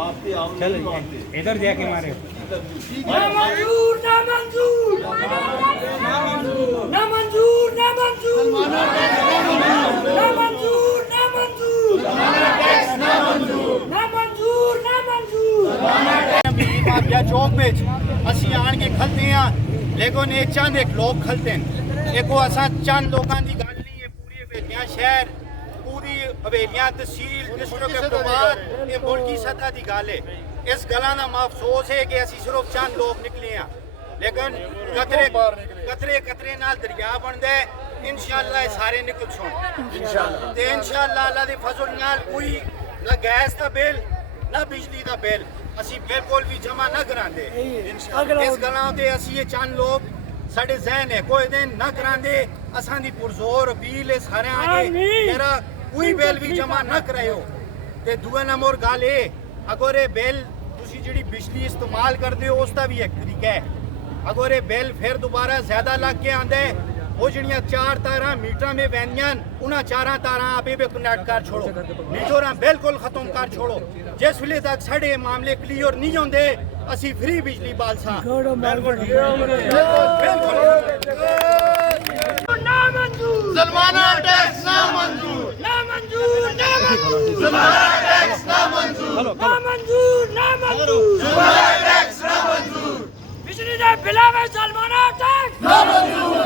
चल इधर जाके मारे ना मंजूर ना मंजूर ना मंजूर ना मंजूर ना मंजूर ना मंजूर ना मंजूर ना मंजूर ना मंजूर ना मंजूर माफिया चौक में असी आन के खलते हैं लेकिन ये चंद एक लोग खलते हैं देखो असा चंद लोगों की गल नहीं है पूरी हवेलियां शहर पूरी हवेलियां तहसील डिस्ट्रिक्ट के बाद ये मुल्क की सतह की गल है इस गल का अफसोस है कि असी सिर्फ चंद लोग निकले हैं लेकिन कतरे कतरे कतरे नाल दरिया बनता है इंशाअल्लाह ये सारे निकल सुन ते इंशाअल्लाह अल्लाह दे फजल नाल कोई ना गैस का बिल ना बिजली का बिल असी बिल्कुल भी जमा ना करांदे इस गल्लां ते असी ये चंद लोग साडे जहन है कोई दिन ना करांदे असां दी पुरजोर अपील है सारे आगे मेरा कोई बिल भी जमा ना करायो ते दूए नंबर गल ए अगर ये बिल तुसी जिहड़ी बिजली इस्तेमाल करदे हो उसका भी एक तरीका है अगर ये बिल फिर दोबारा ज्यादा लग के आंदा है वो जिहड़ियां 4 तारां मीटर में वैंदियां उन्हां 4 तारां आपे भी कनेक्ट कर छोड़ो मीटरां बिल्कुल खत्म कर छोड़ो जिस वेले तक साडे मामले क्लियर नहीं होंदे असी फ्री बिजली बालसा ना मंजूर सलमाना टैक्स ना मंजूर ना मंजूर ना मंजूर सलमाना टैक्स ना मंजूर ना मंजूर ना मंजूर सलमाना टैक्स ना मंजूर बिजली दे बिलां में सलमाना टैक्स ना मंजूर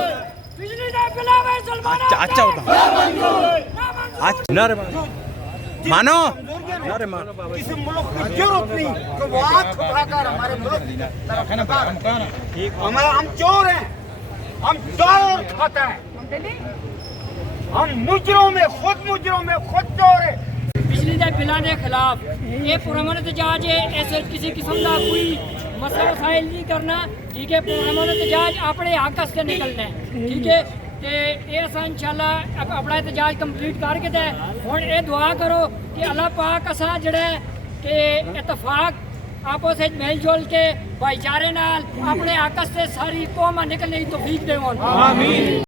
बिजली दे बिलां में सलमाना अच्छा होता ना मंजूर ना मंजूर अच्छा ना रे मानो ना रे मानो किसी मुल्क की जरूरत नहीं कि वो आंख उठाकर हमारे मुल्क हमारा हम चोर हैं हम चोर खाता है हम मुजरों में खुद चोर है बिजली दे बिलां दे खिलाफ ये पुरअमन एहतजाज है ऐसे किसी किस्म का कोई मसला वसाइल नहीं करना ठीक है पुरअमन एहतजाज अपने हक से निकलना है ठीक है ते ये असां इंशाअल्लाह अपना एहतजाज कंप्लीट करके ते हुण ये दुआ करो कि अल्लाह पाक असां जेड़ा कि इतफाक आपस में मिल जुल के भाईचारे नाल अपने हक से सारी कौम निकलने की तौफीक देवन आमीन।